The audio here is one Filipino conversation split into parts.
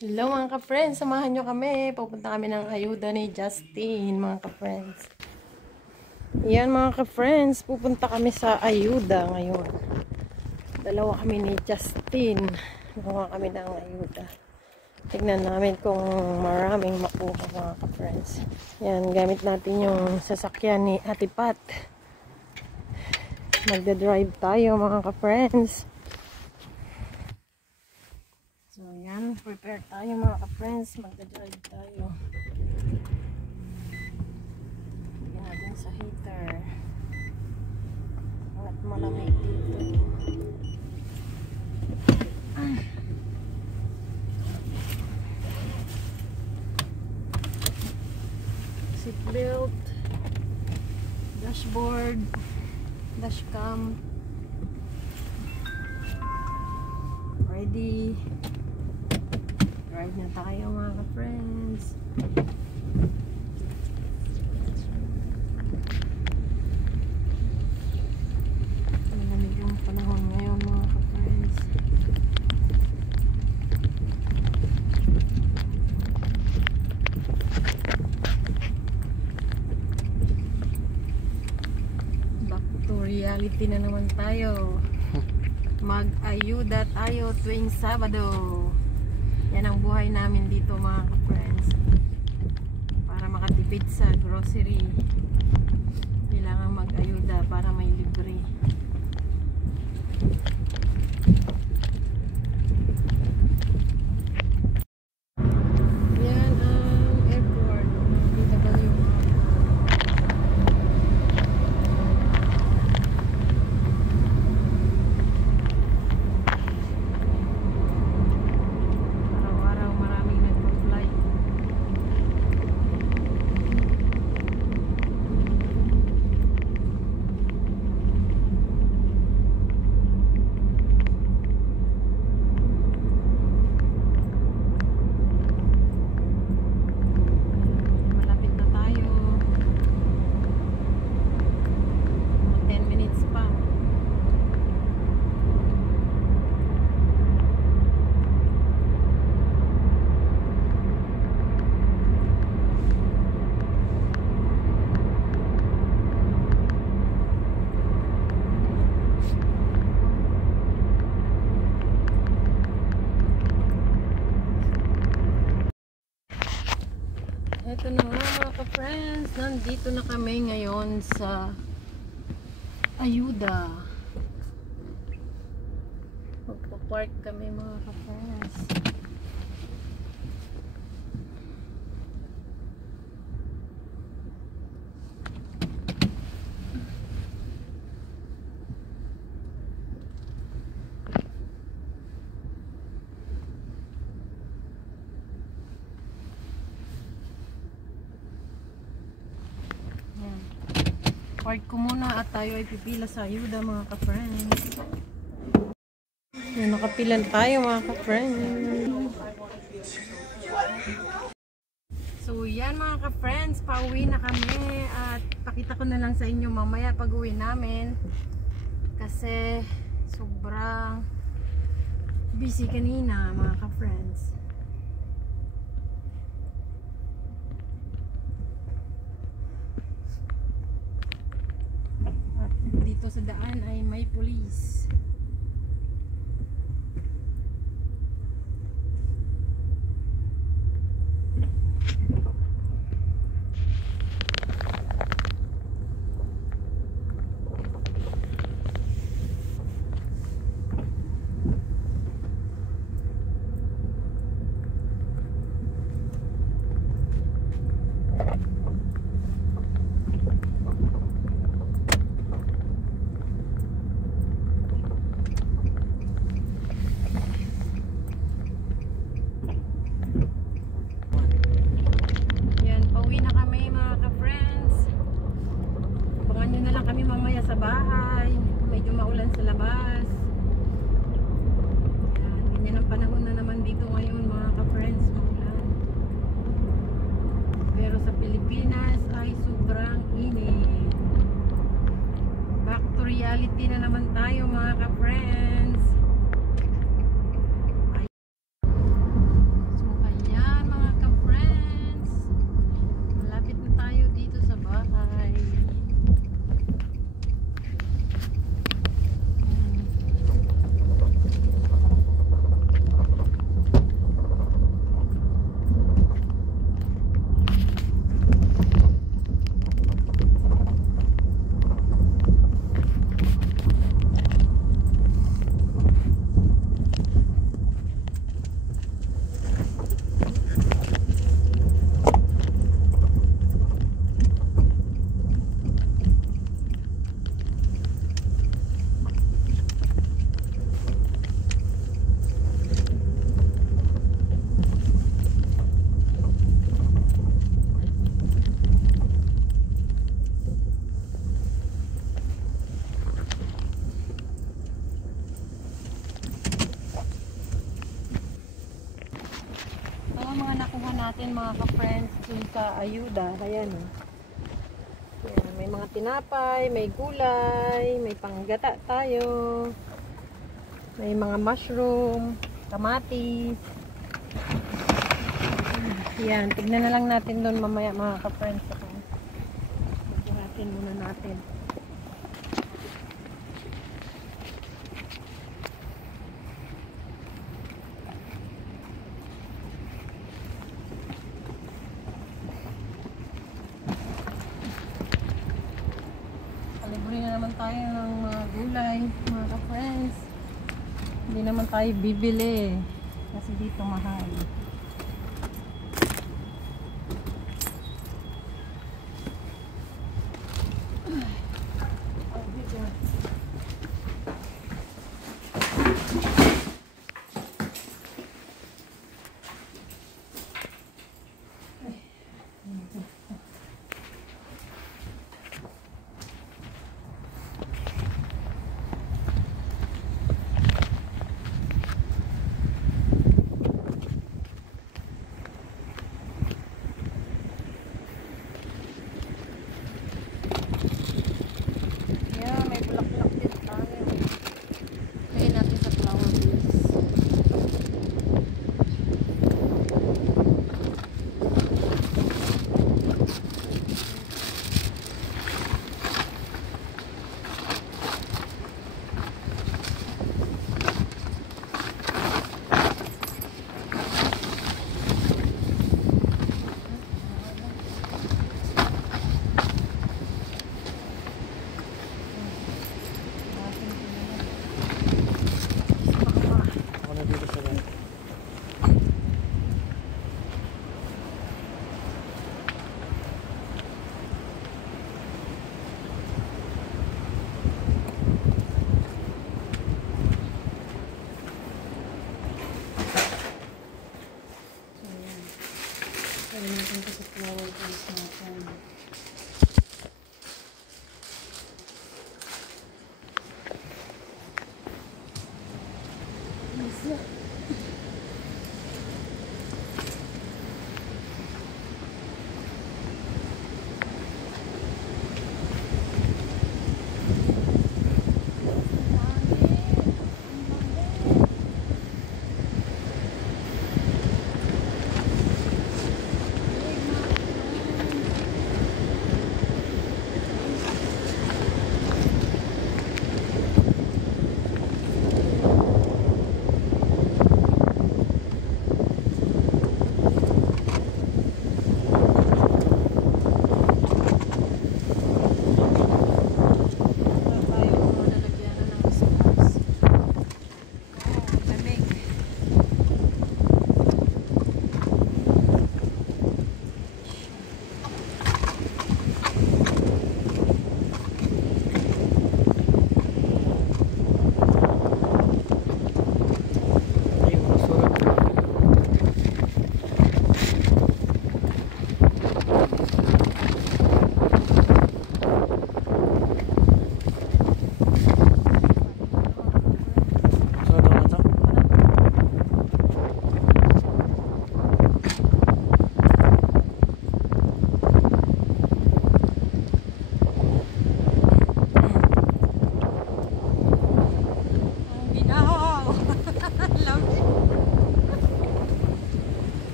Hello mga ka-friends, samahan nyo kami. Pupunta kami ng ayuda ni Justin, mga ka-friends. Yan mga ka-friends, pupunta kami sa ayuda ngayon. Dalawa kami ni Justin. Gawa kami ng ayuda. Tignan namin kung maraming makuha mga ka-friends. Yan, gamit natin yung sasakyan ni Ate Pat. Magda-drive tayo mga ka-friends. So, yan. Prepare tayo mga ka-friends. Magda-drive tayo. Lagyan natin sa heater. At malamig dito. Seatbelt. Dashboard. Dashcam. Ready. Drive na tayo mga ka-friends. Malamig yung panahon ngayon mga ka-friends. Back to reality na naman tayo. Mag-ayuda tayo tuwing Sabado. Yan ang buhay namin dito mga ka-friends. Para makatipid sa grocery, kailangan mag-ayuda para may libre. Yan ang airport. DW. Ito na nga mga ka-friends, nandito na kami ngayon sa ayuda. Magpa-park kami mga ka-friends. Park ko muna at tayo ay pipila sa ayuda mga ka-friends. Nakapilan tayo mga ka-friends. So yan mga ka-friends, pauwi na kami at pakita ko na lang sa inyo mamaya pag uwi namin. Kasi sobrang busy kanina mga ka-friends. Dito sa daan ay may pulis. Sa bahay, medyo maulan sa labas. Ganyan ang panahon na naman dito ngayon mga ka-friends, maulan. Pero sa Pilipinas ay sobrang init. Back to reality na naman tayo mga ka-friends. So nakuha natin mga ka-friends dun sa ayuda. Ayan o. Ayan, may mga tinapay, may gulay, may panggata tayo. May mga mushroom, kamatis. Ayan, tignan na lang natin dun mamaya mga ka-friends. Tignan muna natin. Libre na naman tayo ng mga gulay, mga ka-friends. Hindi naman tayo bibili kasi dito mahal.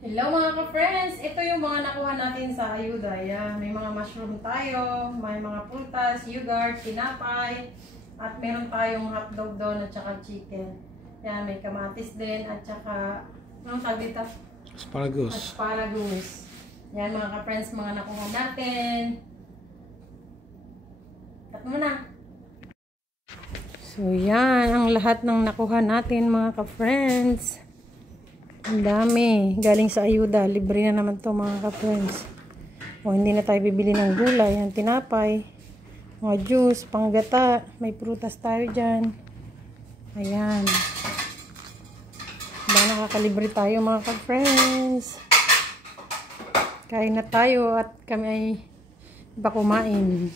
Hello mga ka-friends! Ito yung mga nakuha natin sa ayuda. Yan, may mga mushroom tayo, may mga prutas, yogurt, tinapay, at meron tayong hotdog doon at saka chicken. Yan, may kamatis din at saka, anong tawag dito? Asparagus. Asparagus. Yan mga ka-friends, mga nakuha natin. Cut mo na. So yan, ang lahat ng nakuha natin mga ka-friends. Ang dami. Galing sa ayuda. Libre na naman to mga ka-friends. O hindi na tayo bibili ng gulay. Ang tinapay. Mga juice, panggata. May prutas tayo dyan. Ayan. Ba, nakakalibre tayo mga ka-friends. Kain na tayo at kami ay iba kumain.